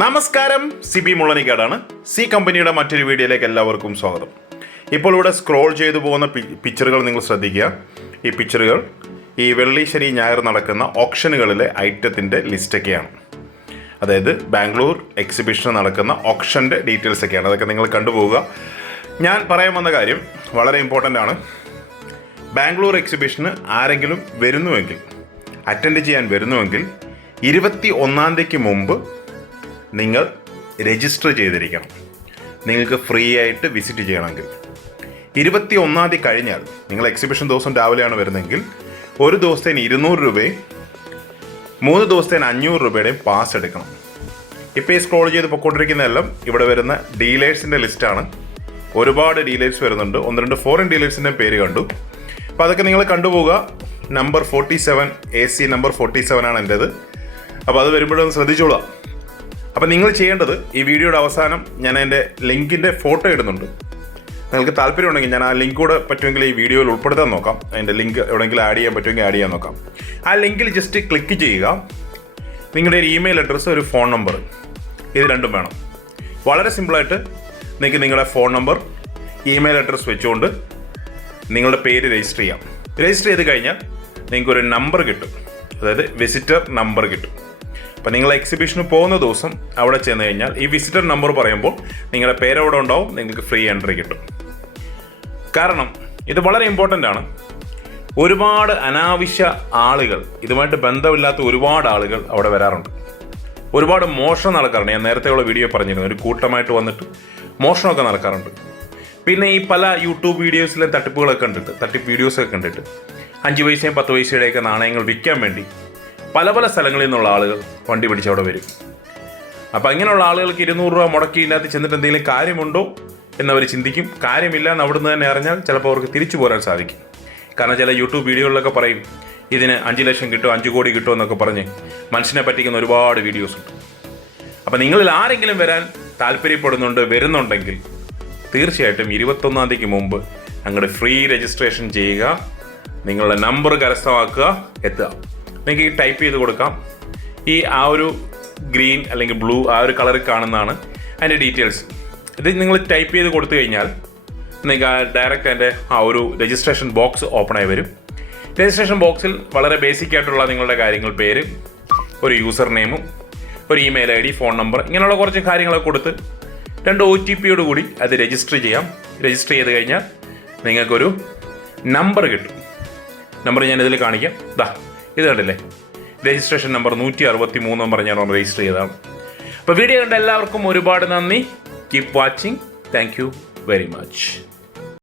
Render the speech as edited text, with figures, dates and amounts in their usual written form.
നമസ്കാരം, സിബി മുളനിക്കാടാണ്. സി കമ്പനിയുടെ മറ്റൊരു വീഡിയോയിലേക്ക് എല്ലാവർക്കും സ്വാഗതം. ഇപ്പോൾ ഇവിടെ സ്ക്രോൾ ചെയ്തു പോകുന്ന പിക്ചറുകൾ നിങ്ങൾ ശ്രദ്ധിക്കുക. ഈ പിക്ചറുകൾ ഈ വെള്ളി ശനി ഞായർ നടക്കുന്ന ഓപ്ഷനുകളിലെ ഐറ്റത്തിൻ്റെ ലിസ്റ്റൊക്കെയാണ്. അതായത് ബാംഗ്ലൂർ എക്സിബിഷന് നടക്കുന്ന ഓപ്ഷൻ്റെ ഡീറ്റെയിൽസ് ഒക്കെയാണ്. അതൊക്കെ നിങ്ങൾ കണ്ടുപോവുക. ഞാൻ പറയാൻ വന്ന കാര്യം വളരെ ഇമ്പോർട്ടൻ്റ് ആണ്. ബാംഗ്ലൂർ എക്സിബിഷന് ആരെങ്കിലും വരുന്നുവെങ്കിൽ, അറ്റൻഡ് ചെയ്യാൻ വരുന്നുവെങ്കിൽ 21-ാം തീയതിക്ക് മുമ്പ് നിങ്ങൾ രജിസ്റ്റർ ചെയ്തിരിക്കണം. നിങ്ങൾക്ക് ഫ്രീ ആയിട്ട് വിസിറ്റ് ചെയ്യണമെങ്കിൽ 21-ാം തീയതി കഴിഞ്ഞാൽ, നിങ്ങൾ എക്സിബിഷൻ ദിവസം രാവിലെയാണ് വരുന്നതെങ്കിൽ ഒരു ദിവസത്തേന് 200 രൂപയും 3 ദിവസത്തേന് 500 രൂപയുടെയും പാസ് എടുക്കണം. ഇപ്പോൾ ഈ സ്ക്രോൾ ചെയ്ത് പൊയ്ക്കൊണ്ടിരിക്കുന്നതെല്ലാം ഇവിടെ വരുന്ന ഡീലേഴ്സിൻ്റെ ലിസ്റ്റാണ്. ഒരുപാട് ഡീലേഴ്സ് വരുന്നുണ്ട്. 1-2 ഫോറിൻ ഡീലേഴ്സിൻ്റെ പേര് കണ്ടു. അപ്പോൾ അതൊക്കെ നിങ്ങൾ കണ്ടുപോവുക. നമ്പർ 47 AC നമ്പർ 47 ആണ് എൻ്റേത്. അപ്പോൾ അത് വരുമ്പോഴൊന്ന് ശ്രദ്ധിച്ചോളാം. അപ്പോൾ നിങ്ങൾ ചെയ്യേണ്ടത്, ഈ വീഡിയോയുടെ അവസാനം ഞാൻ എൻ്റെ ലിങ്കിൻ്റെ ഫോട്ടോ ഇടുന്നുണ്ട്. നിങ്ങൾക്ക് താല്പര്യമുണ്ടെങ്കിൽ ഞാൻ ആ ലിങ്ക് കൂടെ പറ്റുമെങ്കിൽ ഈ വീഡിയോയിൽ ഉൾപ്പെടുത്താൻ നോക്കാം. അതിൻ്റെ ലിങ്ക് എവിടെയെങ്കിലും ആഡ് ചെയ്യാൻ പറ്റുമെങ്കിൽ ആഡ് ചെയ്യാൻ നോക്കാം. ആ ലിങ്കിൽ ജസ്റ്റ് ക്ലിക്ക് ചെയ്യുക. നിങ്ങളുടെ ഒരു ഇമെയിൽ അഡ്രസ്സ്, ഒരു ഫോൺ നമ്പർ, ഇത് രണ്ടും വേണം. വളരെ സിമ്പിളായിട്ട് നിങ്ങൾക്ക് നിങ്ങളുടെ ഫോൺ നമ്പർ, ഇമെയിൽ അഡ്രസ്സ് വെച്ചുകൊണ്ട് നിങ്ങളുടെ പേര് രജിസ്റ്റർ ചെയ്യാം. രജിസ്റ്റർ ചെയ്ത് കഴിഞ്ഞാൽ നിങ്ങൾക്കൊരു നമ്പർ കിട്ടും. അതായത് വിസിറ്റർ നമ്പർ കിട്ടും. അപ്പോൾ നിങ്ങൾ എക്സിബിഷന് പോകുന്ന ദിവസം അവിടെ ചെന്ന് കഴിഞ്ഞാൽ ഈ വിസിറ്റർ നമ്പർ പറയുമ്പോൾ നിങ്ങളുടെ പേരവിടെ ഉണ്ടാവും. നിങ്ങൾക്ക് ഫ്രീ എൻട്രി കിട്ടും. കാരണം ഇത് വളരെ ഇമ്പോർട്ടൻ്റ് ആണ്. ഒരുപാട് അനാവശ്യ ആളുകൾ, ഇതുമായിട്ട് ബന്ധമില്ലാത്ത ഒരുപാട് ആളുകൾ അവിടെ വരാറുണ്ട്. ഒരുപാട് മോഷണം നടക്കാറുണ്ട്. ഞാൻ നേരത്തെയുള്ള വീഡിയോ പറഞ്ഞിരുന്നു, ഒരു കൂട്ടമായിട്ട് വന്നിട്ട് മോഷണമൊക്കെ നടക്കാറുണ്ട്. പിന്നെ ഈ പല യൂട്യൂബ് വീഡിയോസിലെ തട്ടിപ്പുകളൊക്കെ കണ്ടിട്ട്, തട്ടിപ്പ് വീഡിയോസൊക്കെ കണ്ടിട്ട് 5 പൈസയും 10 പൈസയുടെയൊക്കെ നാണയങ്ങൾ വിൽക്കാൻ വേണ്ടി പല പല സ്ഥലങ്ങളിൽ നിന്നുള്ള ആളുകൾ വണ്ടി പിടിച്ച് അവിടെ വരും. അപ്പോൾ അങ്ങനെയുള്ള ആളുകൾക്ക് 200 രൂപ മുടക്കി ഇതിനകത്ത് ചെന്നിട്ട് എന്തെങ്കിലും കാര്യമുണ്ടോ എന്നവർ ചിന്തിക്കും. കാര്യമില്ല എന്ന് അവിടുന്ന് തന്നെ അറിഞ്ഞാൽ ചിലപ്പോൾ അവർക്ക് തിരിച്ചു പോരാൻ സാധിക്കും. കാരണം ചില യൂട്യൂബ് വീഡിയോകളിലൊക്കെ പറയും ഇതിന് 5 ലക്ഷം കിട്ടും, 5 കോടി കിട്ടും എന്നൊക്കെ പറഞ്ഞ് മനുഷ്യനെ പറ്റിക്കുന്ന ഒരുപാട് വീഡിയോസ് ഉണ്ട്. അപ്പോൾ നിങ്ങളിൽ ആരെങ്കിലും വരാൻ താല്പര്യപ്പെടുന്നുണ്ട്, വരുന്നുണ്ടെങ്കിൽ തീർച്ചയായിട്ടും 21-ാം തീയതിക്ക് മുമ്പ് അങ്ങോട്ട് ഫ്രീ രജിസ്ട്രേഷൻ ചെയ്യുക. നിങ്ങളുടെ നമ്പർ കരസ്ഥമാക്കുക, എത്തുക. നിങ്ങൾക്ക് ടൈപ്പ് ചെയ്ത് കൊടുക്കാം. ആ ഒരു ഗ്രീൻ അല്ലെങ്കിൽ ബ്ലൂ ആ ഒരു കളറിൽ കാണുന്നതാണ് അതിൻ്റെ ഡീറ്റെയിൽസ്. ഇത് നിങ്ങൾ ടൈപ്പ് ചെയ്ത് കൊടുത്തു കഴിഞ്ഞാൽ നിങ്ങൾക്ക് ഡയറക്റ്റ് അതിൻ്റെ ആ ഒരു രജിസ്ട്രേഷൻ ബോക്സ് ഓപ്പണായി വരും. രജിസ്ട്രേഷൻ ബോക്സിൽ വളരെ ബേസിക് ആയിട്ടുള്ള നിങ്ങളുടെ കാര്യങ്ങൾ, പേര്, ഒരു യൂസർ നെയിമും, ഒരു ഇമെയിൽ ID, ഫോൺ നമ്പർ, ഇങ്ങനെയുള്ള കുറച്ച് കാര്യങ്ങളൊക്കെ കൊടുത്ത് 2 OTP കൂടി അത് രജിസ്റ്റർ ചെയ്യാം. രജിസ്റ്റർ ചെയ്ത് കഴിഞ്ഞാൽ നിങ്ങൾക്കൊരു നമ്പർ കിട്ടും. നമ്പർ ഞാനിതിൽ കാണിക്കാം. ഇത് കണ്ടില്ലേ, രജിസ്ട്രേഷൻ നമ്പർ 163 പറഞ്ഞാണ് രജിസ്റ്റർ ചെയ്തതാണ്. അപ്പോൾ വീഡിയോ കണ്ട എല്ലാവർക്കും ഒരുപാട് നന്ദി. Keep watching. Thank you very much.